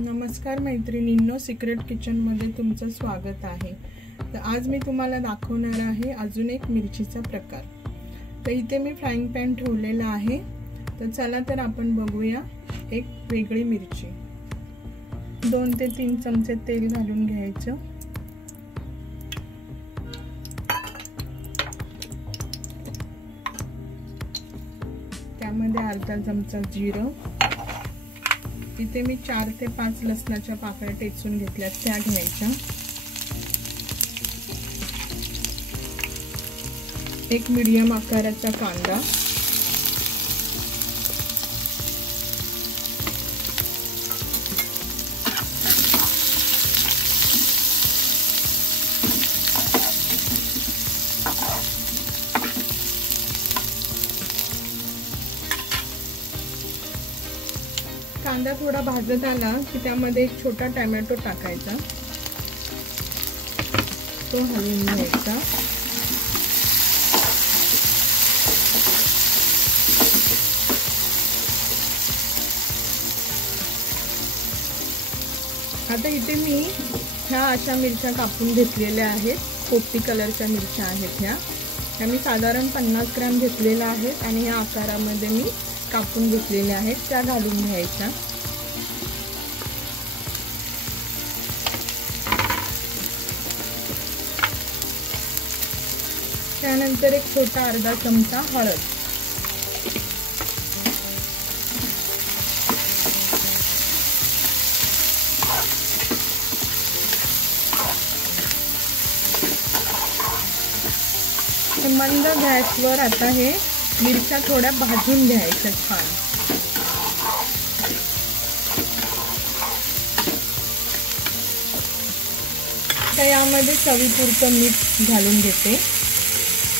नमस्कार मैत्रिणींनो, सिक्रेट किचनमध्ये तुमचं स्वागत आहे। तर आज मी तुम्हाला दाखवणार आहे अजून एक मिरचीचा प्रकार। तर इथे मी फ्राईंग पॅन ठेवलेला आहे। तर चला तर आपण बघूया एक वेगळी मिरची। 2 ते 3 चमचे तेल घालून घ्यायचं। त्यामध्ये अर्धा चमचा जिरं, इथे मी 4 ते 5 लसणाच्या पाकळ्या टेचून घेतल्यात त्या घ्यायच्या। एक मीडियम आकाराचा कांदा, कांदा थोडा भाजत आला की त्यामध्ये एक छोटा टोमॅटो टाकायचा, तो हलवून घ्यायचा। आता इथे मी ह्या अशा मिरच्या कापून घेतलेल्या आहेत। पोपटी कलरच्या मिरच्या आहेत ह्या मी साधारण 50 ग्रॅम घेतलेल्या आहेत आणि ह्या आकारामध्ये मी कापून घेतलेल्या आहेत त्या घालून घ्यायच्या। त्यानंतर एक छोटा अर्धा चमचा हळद, मंद गॅसवर आता हे मिरच्या थोड्या भाजून घ्यायच्या छान। तर यामध्ये चवीपुरतं मीठ घालून घेते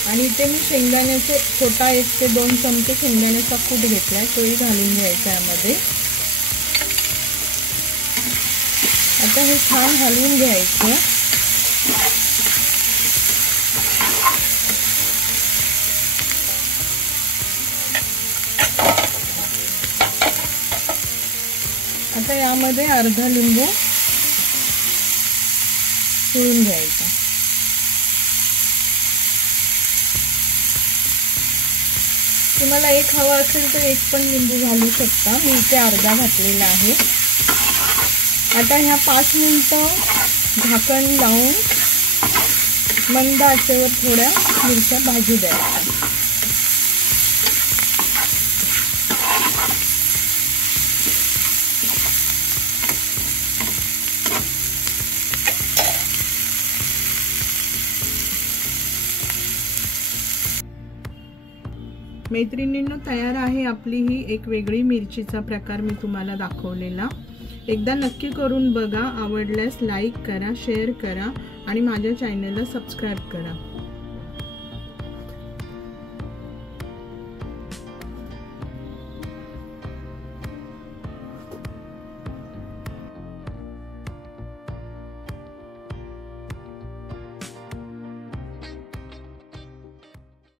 आणि इथे मी शेंगदाण्याचे छोटा 1 ते 2 चमचे शेंगदाण्याचा कूट घेतलाय, तोही घालून घ्यायचा यामध्ये। आता हे छान हलवून घ्यायचं। आता यामध्ये अर्धा लिंबू पिळून घ्यायचा। तुम्हाला एक हवा असेल तर एक पण लिंबू घालू शकता, मी इथे अर्धा घातलेला आहे। आता ह्या 5 मिनिटं झाकण लावून मंद आचेवर थोड्या मिरच्या भाजू द्यायच्या। मैत्रिणींनो, तयार आहे आपली ही एक वेगळी मिरचीचा प्रकार मी तुम्हाला दाखवलेला। एकदा नक्की करून बघा। आवडल्यास लाईक करा, शेअर करा आणि माझ्या चॅनलला सबस्क्राईब करा।